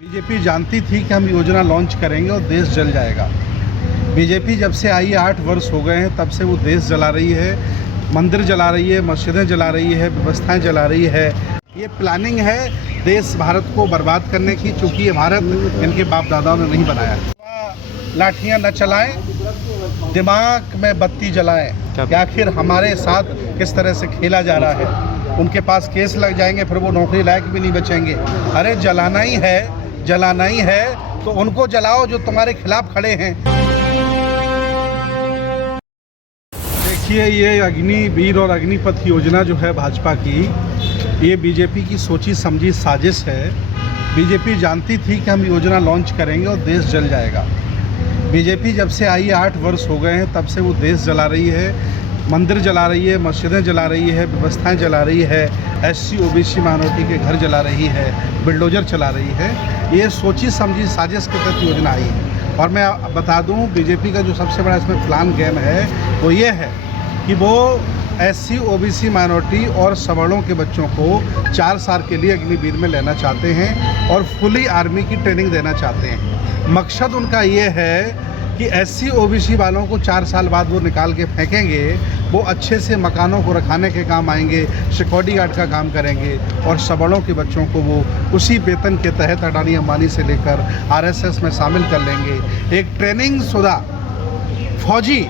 BJP जानती थी कि हम योजना लॉन्च करेंगे और देश जल जाएगा। बीजेपी जब से आई 8 वर्ष हो गए हैं, तब से वो देश जला रही है, मंदिर जला रही है, मस्जिदें जला रही है, व्यवस्थाएं जला रही है। ये प्लानिंग है देश भारत को बर्बाद करने की, चूँकि ये भारत इनके बाप दादाओं ने नहीं बनाया। लाठियाँ न चलाएं, दिमाग में बत्ती जलाएं कि आखिर हमारे साथ किस तरह से खेला जा रहा है। उनके पास केस लग जाएंगे, फिर वो नौकरी लायक भी नहीं बचेंगे। अरे जलाना ही है तो उनको जलाओ जो तुम्हारे खिलाफ खड़े हैं। देखिए, ये अग्निवीर और अग्निपथ योजना जो है भाजपा की, ये बीजेपी की सोची समझी साजिश है। बीजेपी जानती थी कि हम योजना लॉन्च करेंगे और देश जल जाएगा। बीजेपी जब से आई 8 वर्ष हो गए हैं, तब से वो देश जला रही है, मंदिर जला रही है, मस्जिदें जला रही है, व्यवस्थाएं जला रही है, SC OBC माइनॉरिटी के घर जला रही है, बिल्डोजर चला रही है। ये सोची समझी साजिश के तहत योजना आई है। और मैं बता दूं, बीजेपी का जो सबसे बड़ा इसमें प्लान गेम है वो ये है कि वो SC OBC माइनॉरिटी और सवर्णों के बच्चों को 4 साल के लिए अग्निवीर में लेना चाहते हैं और फुली आर्मी की ट्रेनिंग देना चाहते हैं। मकसद उनका ये है कि SC OBC वालों को 4 साल बाद वो निकाल के फेंकेंगे, वो अच्छे से मकानों को रखाने के काम आएंगे, सिक्योरिटी गार्ड का काम करेंगे, और सवर्णों के बच्चों को वो उसी वेतन के तहत अडानी अंबानी से लेकर RSS में शामिल कर लेंगे। एक ट्रेनिंग शुदा फौजी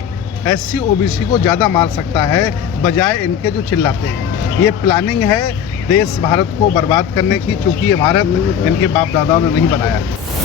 SC OBC को ज़्यादा मार सकता है बजाय इनके जो चिल्लाते हैं। ये प्लानिंग है देश भारत को बर्बाद करने की, चूँकि ये भारत इनके बाप दादाओं ने नहीं बनाया।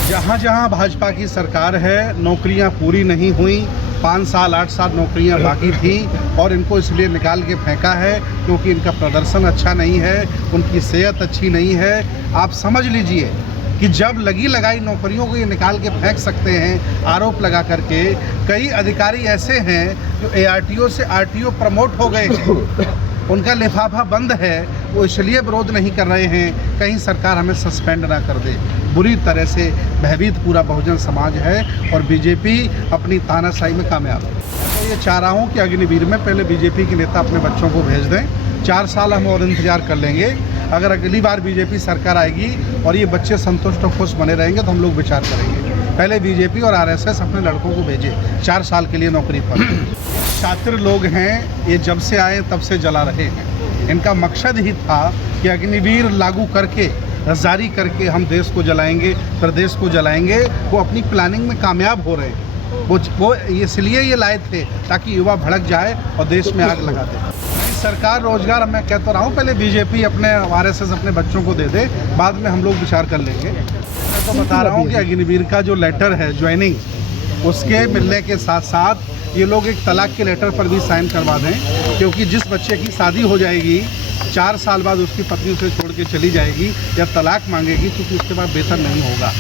जहाँ जहाँ भाजपा की सरकार है, नौकरियाँ पूरी नहीं हुई, 5 साल 8 साल नौकरियाँ बाकी थी और इनको इसलिए निकाल के फेंका है क्योंकि इनका प्रदर्शन अच्छा नहीं है, उनकी सेहत अच्छी नहीं है। आप समझ लीजिए कि जब लगी लगाई नौकरियों को ये निकाल के फेंक सकते हैं आरोप लगा करके। कई अधिकारी ऐसे हैं जो ARTO से RTO प्रमोट हो गए हैं, उनका लिफाफा बंद है, वो इसलिए विरोध नहीं कर रहे हैं कहीं सरकार हमें सस्पेंड ना कर दे। बुरी तरह से भयभीत पूरा बहुजन समाज है और बीजेपी अपनी तानाशाही में कामयाब है। मैं ये चाह रहा हूँ कि अग्निवीर में पहले बीजेपी के नेता अपने बच्चों को भेज दें, 4 साल हम और इंतजार कर लेंगे। अगर अगली बार बीजेपी सरकार आएगी और ये बच्चे संतुष्ट और खुश बने रहेंगे तो हम लोग विचार करेंगे। पहले बीजेपी और RSS अपने लड़कों को भेजे 4 साल के लिए नौकरी पर। छात्र लोग हैं, ये जब से आए तब से जला रहे हैं। इनका मकसद ही था कि अग्निवीर लागू करके, जारी करके हम देश को जलाएंगे, प्रदेश को जलाएंगे। वो अपनी प्लानिंग में कामयाब हो रहे हैं। वो इसलिए ये लाए थे ताकि युवा भड़क जाए और देश में आग लगा दे। सरकार रोजगार, मैं कहता रहा हूँ, पहले बीजेपी अपने RSS अपने बच्चों को दे दे, बाद में हम लोग विचार कर लेंगे। मैं तो बता रहा हूँ कि अग्निवीर का जो लेटर है ज्वाइनिंग, उसके मिलने के साथ साथ ये लोग एक तलाक के लेटर पर भी साइन करवा दें, क्योंकि जिस बच्चे की शादी हो जाएगी 4 साल बाद उसकी पत्नी उसे छोड़ के चली जाएगी या तलाक मांगेगी, क्योंकि उसके बाद वेतन नहीं होगा।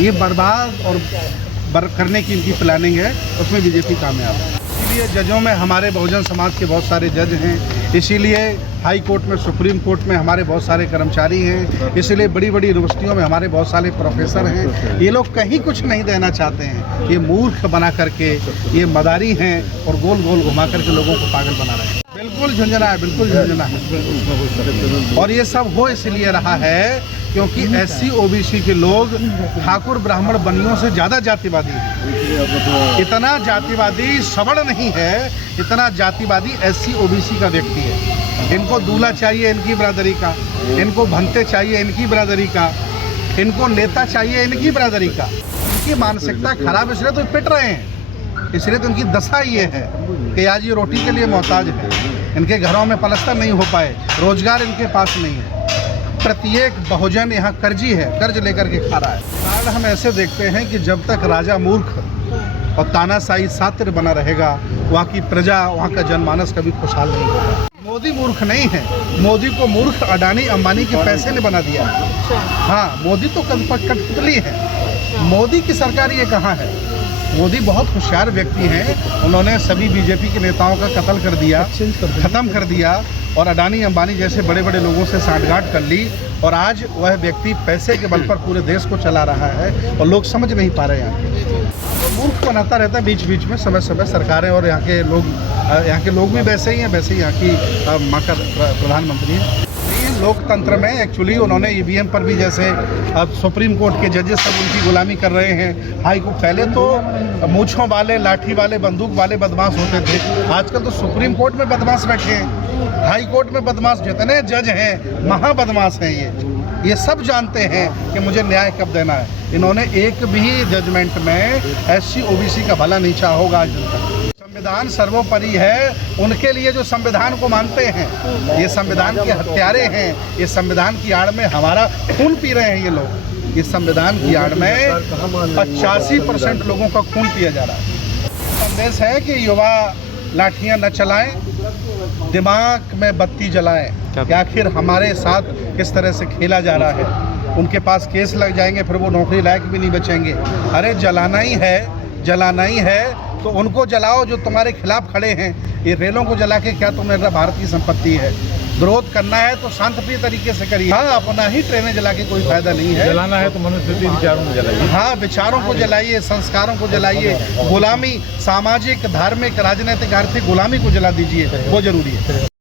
ये बर्बाद और करने की इनकी प्लानिंग है, उसमें बीजेपी कामयाब है। इसीलिए जजों में हमारे बहुजन समाज के बहुत सारे जज हैं, इसीलिए हाई कोर्ट में, सुप्रीम कोर्ट में हमारे बहुत सारे कर्मचारी हैं, इसलिए बड़ी बड़ी यूनिवर्सिटियों में हमारे बहुत सारे प्रोफेसर हैं। ये लोग कहीं कुछ नहीं देना चाहते हैं, ये मूर्ख बना करके, ये मदारी हैं और गोल गोल घुमा करके लोगों को पागल बना रहे हैं। बिल्कुल झुंझुना है, बिल्कुल झुंझुना है। और ये सब हो इसलिए रहा है क्योंकि SC OBC के लोग ठाकुर ब्राह्मण बनियों से ज़्यादा जातिवादी हैं। इतना जातिवादी सवर्ण नहीं है, इतना जातिवादी SC OBC का व्यक्ति है। इनको दूल्हा चाहिए इनकी बिरादरी का, इनको भंते चाहिए इनकी बिरादरी का, इनको नेता चाहिए इनकी बिरादरी का। इनकी मानसिकता खराब इसलिए तो पिट रहे हैं, इसलिए तो इनकी दशा ये है कि आज ये रोटी के लिए मोहताज है। इनके घरों में पलस्तर नहीं हो पाए, रोजगार इनके पास नहीं है। प्रत्येक बहुजन यहाँ कर्जी है, कर्ज लेकर के खा रहा है। कारण हम ऐसे देखते हैं कि जब तक राजा मूर्ख और तानाशाही सातिर बना रहेगा, वहाँ की प्रजा, वहाँ का जनमानस कभी खुशहाल नहीं होगा। मोदी मूर्ख नहीं है, मोदी को मूर्ख अडानी अंबानी के पैसे ने बना दिया। हाँ, मोदी तो कठपुतली है। मोदी की सरकार ये कहाँ है? मोदी बहुत होशियार व्यक्ति हैं, उन्होंने सभी बीजेपी के नेताओं का कत्ल कर दिया, ख़त्म कर दिया और अडानी अंबानी जैसे बड़े बड़े लोगों से साठगांठ कर ली। और आज वह व्यक्ति पैसे के बल पर पूरे देश को चला रहा है और लोग समझ नहीं पा रहे हैं। तो मूर्ख बनाता रहता है बीच बीच में, समय समय सरकारें, और यहाँ के लोग भी वैसे ही हैं, वैसे ही यहाँ की माँ का प्रधानमंत्री है। लोकतंत्र में एक्चुअली उन्होंने ईवीएम पर भी, जैसे अब सुप्रीम कोर्ट के जजेस सब उनकी गुलामी कर रहे हैं। हाई कोर्ट पहले तो मूंछों वाले, लाठी वाले, बंदूक वाले बदमाश होते थे, आजकल तो सुप्रीम कोर्ट में बदमाश बैठे हैं, हाई कोर्ट में बदमाश, जितने जज हैं महा बदमाश हैं। ये सब जानते हैं कि मुझे न्याय कब देना है। इन्होंने एक भी जजमेंट में SC OBC का भला नहीं चाहा होगा आज तक। संविधान सर्वोपरि है, उनके लिए जो संविधान को मानते हैं। ये संविधान के हत्यारे हैं, ये संविधान की आड़ में हमारा खून पी रहे हैं ये लोग। इस संविधान की आड़ में 85% लोगों का खून पिया जा रहा है। संदेश है कि युवा लाठियां न चलाएं, दिमाग में बत्ती जलाएं कि आखिर हमारे साथ किस तरह से खेला जा रहा है। उनके पास केस लग जाएंगे, फिर वो नौकरी लायक भी नहीं बचेंगे। अरे जलाना ही है तो उनको जलाओ जो तुम्हारे खिलाफ खड़े हैं। ये रेलों को जला के क्या तुम्हारा भारत की संपत्ति है? विरोध करना है तो शांतिप्रिय तरीके से करिए। हाँ, अपना ही ट्रेनें जला के कोई फायदा नहीं है। जलाना है तो मनुस्मृति विचारों को जलाइए। हाँ, विचारों को जलाइए, संस्कारों को जलाइए। गुलामी, सामाजिक, धार्मिक, राजनीतिक, आर्थिक गुलामी को जला दीजिए, वो जरूरी है।